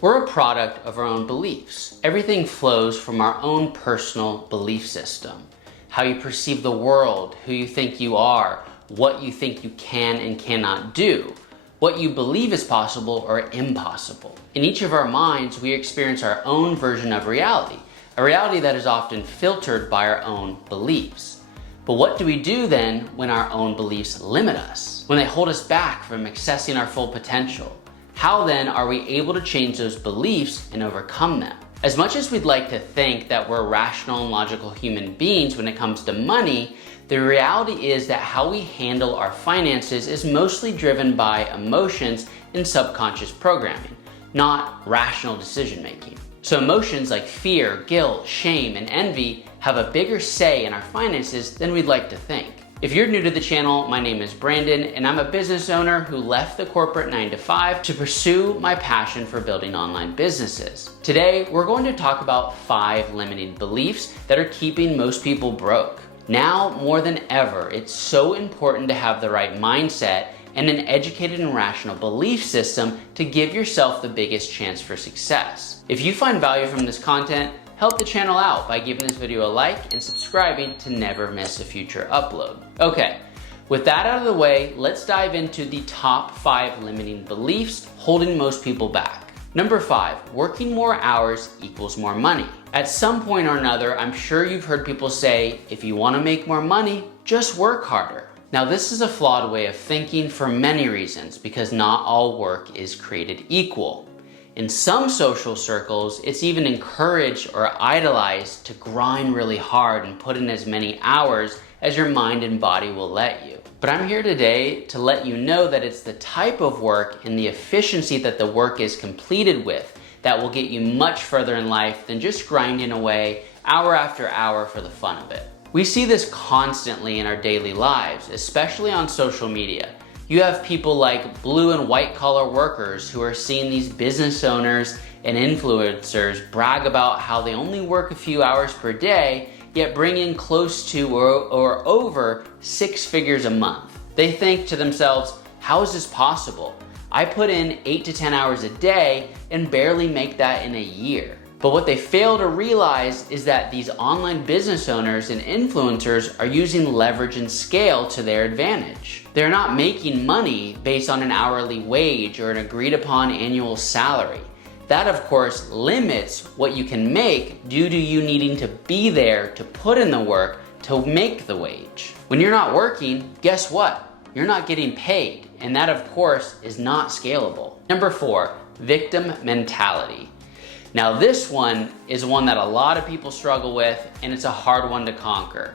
We're a product of our own beliefs. Everything flows from our own personal belief system. How you perceive the world, who you think you are, what you think you can and cannot do, what you believe is possible or impossible. In each of our minds, we experience our own version of reality, a reality that is often filtered by our own beliefs. But what do we do then when our own beliefs limit us, when they hold us back from accessing our full potential? How then are we able to change those beliefs and overcome them? As much as we'd like to think that we're rational and logical human beings when it comes to money, the reality is that how we handle our finances is mostly driven by emotions and subconscious programming, not rational decision making. So emotions like fear, guilt, shame, and envy have a bigger say in our finances than we'd like to think. If you're new to the channel, my name is Brandon, and I'm a business owner who left the corporate 9-to-5 to pursue my passion for building online businesses. Today, we're going to talk about 5 limiting beliefs that are keeping most people broke. Now, more than ever, it's so important to have the right mindset and an educated and rational belief system to give yourself the biggest chance for success. If you find value from this content, help the channel out by giving this video a like and subscribing to never miss a future upload. Okay, with that out of the way, let's dive into the top 5 limiting beliefs holding most people back. Number 5, working more hours equals more money. At some point or another, I'm sure you've heard people say, if you want to make more money, just work harder. Now, this is a flawed way of thinking for many reasons, because not all work is created equal. In some social circles, it's even encouraged or idolized to grind really hard and put in as many hours as your mind and body will let you. But I'm here today to let you know that it's the type of work and the efficiency that the work is completed with that will get you much further in life than just grinding away hour after hour for the fun of it. We see this constantly in our daily lives, especially on social media. You have people like blue and white collar workers who are seeing these business owners and influencers brag about how they only work a few hours per day, yet bring in close to or over 6 figures a month. They think to themselves, how is this possible? I put in 8 to 10 hours a day and barely make that in a year. But what they fail to realize is that these online business owners and influencers are using leverage and scale to their advantage. They're not making money based on an hourly wage or an agreed upon annual salary. That, of course, limits what you can make due to you needing to be there to put in the work to make the wage. When you're not working, guess what? You're not getting paid. And that, of course, is not scalable. Number 4, victim mentality. Now, this one is one that a lot of people struggle with, and it's a hard one to conquer.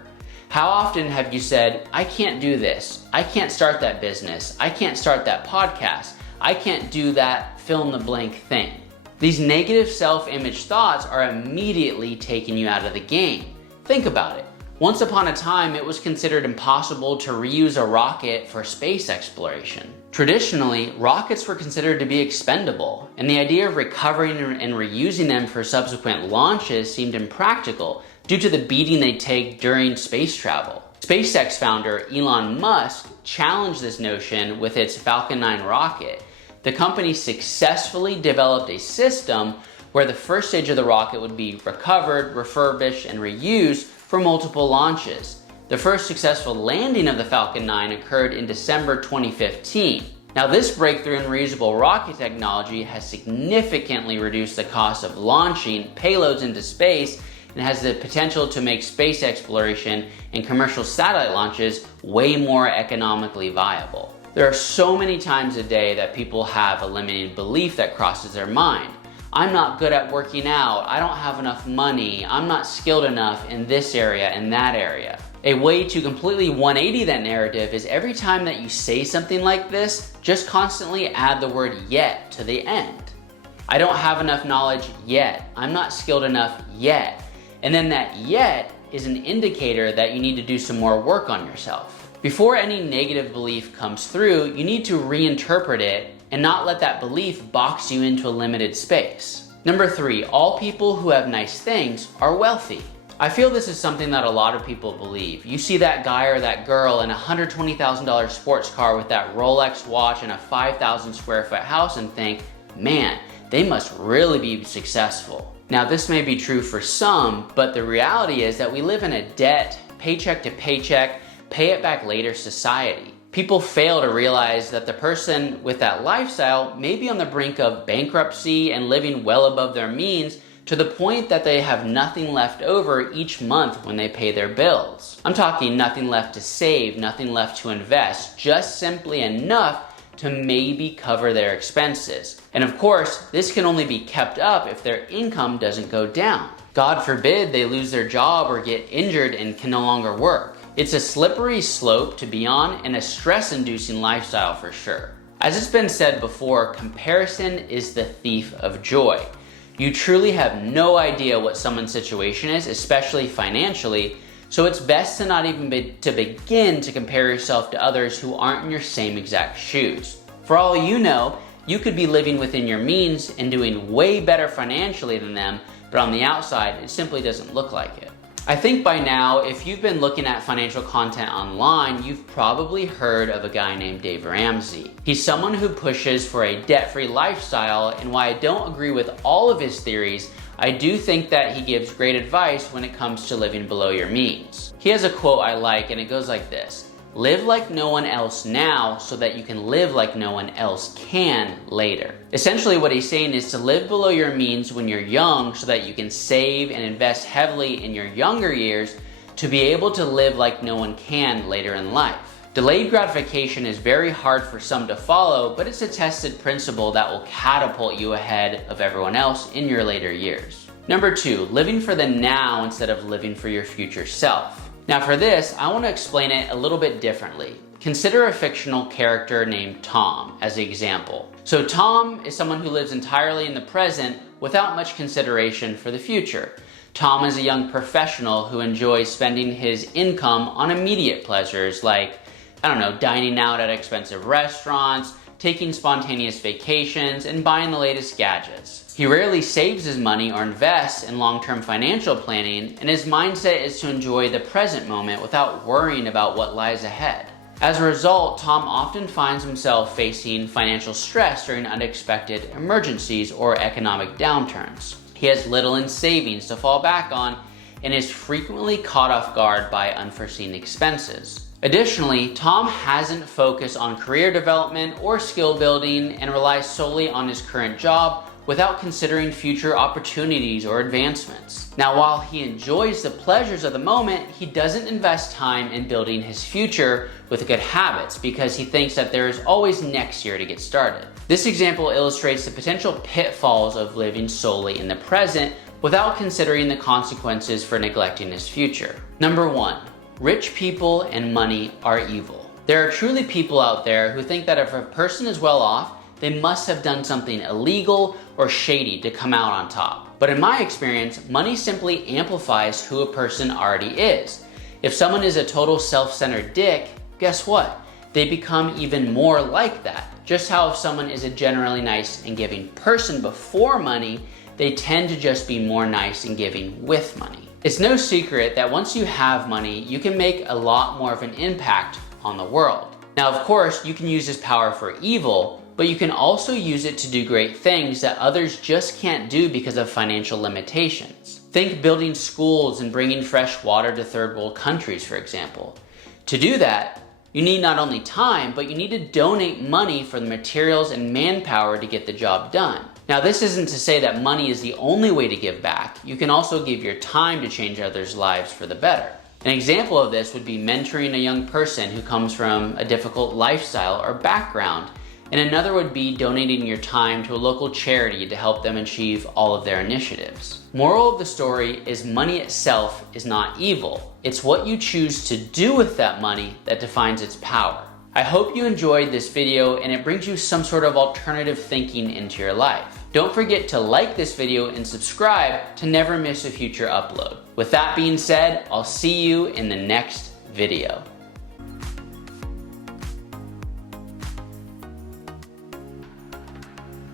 How often have you said, I can't do this, I can't start that business, I can't start that podcast, I can't do that fill in the blank thing? These negative self-image thoughts are immediately taking you out of the game. Think about it. Once upon a time, it was considered impossible to reuse a rocket for space exploration. Traditionally, rockets were considered to be expendable, and the idea of recovering and reusing them for subsequent launches seemed impractical due to the beating they take during space travel. SpaceX founder Elon Musk challenged this notion with its Falcon 9 rocket. The company successfully developed a system where the first stage of the rocket would be recovered, refurbished, and reused for multiple launches. The first successful landing of the Falcon 9 occurred in December 2015. Now, this breakthrough in reusable rocket technology has significantly reduced the cost of launching payloads into space and has the potential to make space exploration and commercial satellite launches way more economically viable. There are so many times a day that people have a limiting belief that crosses their mind. I'm not good at working out, I don't have enough money, I'm not skilled enough in this area and that area. A way to completely 180 that narrative is every time that you say something like this, just constantly add the word yet to the end. I don't have enough knowledge yet, I'm not skilled enough yet. And then that yet is an indicator that you need to do some more work on yourself. Before any negative belief comes through, you need to reinterpret it and not let that belief box you into a limited space. Number 3, all people who have nice things are wealthy. I feel this is something that a lot of people believe. You see that guy or that girl in a $120,000 sports car with that Rolex watch and a 5,000 square foot house and think, man, they must really be successful. Now, this may be true for some, but the reality is that we live in a debt, paycheck to paycheck, pay it back later society. People fail to realize that the person with that lifestyle may be on the brink of bankruptcy and living well above their means, to the point that they have nothing left over each month when they pay their bills. I'm talking nothing left to save, nothing left to invest, just simply enough to maybe cover their expenses. And of course, this can only be kept up if their income doesn't go down. God forbid they lose their job or get injured and can no longer work. It's a slippery slope to be on and a stress-inducing lifestyle for sure. As it's been said before, comparison is the thief of joy. You truly have no idea what someone's situation is, especially financially, so it's best to not even begin to compare yourself to others who aren't in your same exact shoes. For all you know, you could be living within your means and doing way better financially than them, but on the outside, it simply doesn't look like it. I think by now, if you've been looking at financial content online, you've probably heard of a guy named Dave Ramsey. He's someone who pushes for a debt-free lifestyle, and while I don't agree with all of his theories, I do think that he gives great advice when it comes to living below your means. He has a quote I like, and it goes like this: "Live like no one else now so that you can live like no one else can later." Essentially what he's saying is to live below your means when you're young so that you can save and invest heavily in your younger years to be able to live like no one can later in life. Delayed gratification is very hard for some to follow, but it's a tested principle that will catapult you ahead of everyone else in your later years. Number 2, living for the now instead of living for your future self. Now for this, I want to explain it a little bit differently. Consider a fictional character named Tom as an example. So Tom is someone who lives entirely in the present without much consideration for the future. Tom is a young professional who enjoys spending his income on immediate pleasures like, dining out at expensive restaurants, taking spontaneous vacations, and buying the latest gadgets. He rarely saves his money or invests in long-term financial planning, and his mindset is to enjoy the present moment without worrying about what lies ahead. As a result, Tom often finds himself facing financial stress during unexpected emergencies or economic downturns. He has little in savings to fall back on and is frequently caught off guard by unforeseen expenses. Additionally, Tom hasn't focused on career development or skill building and relies solely on his current job without considering future opportunities or advancements. Now, while he enjoys the pleasures of the moment, he doesn't invest time in building his future with good habits because he thinks that there is always next year to get started. This example illustrates the potential pitfalls of living solely in the present without considering the consequences for neglecting his future. Number 1. Rich people and money are evil. There are truly people out there who think that if a person is well off, they must have done something illegal or shady to come out on top. But in my experience, money simply amplifies who a person already is. If someone is a total self-centered dick, guess what? They become even more like that. Just how if someone is a generally nice and giving person before money, they tend to just be more nice and giving with money. It's no secret that once you have money, you can make a lot more of an impact on the world. Now, of course, you can use this power for evil, but you can also use it to do great things that others just can't do because of financial limitations. Think building schools and bringing fresh water to third world countries, for example. To do that, you need not only time, but you need to donate money for the materials and manpower to get the job done. Now, this isn't to say that money is the only way to give back. You can also give your time to change others' lives for the better. An example of this would be mentoring a young person who comes from a difficult lifestyle or background, and another would be donating your time to a local charity to help them achieve all of their initiatives. Moral of the story is money itself is not evil. It's what you choose to do with that money that defines its power. I hope you enjoyed this video and it brings you some sort of alternative thinking into your life. Don't forget to like this video and subscribe to never miss a future upload. With that being said, I'll see you in the next video.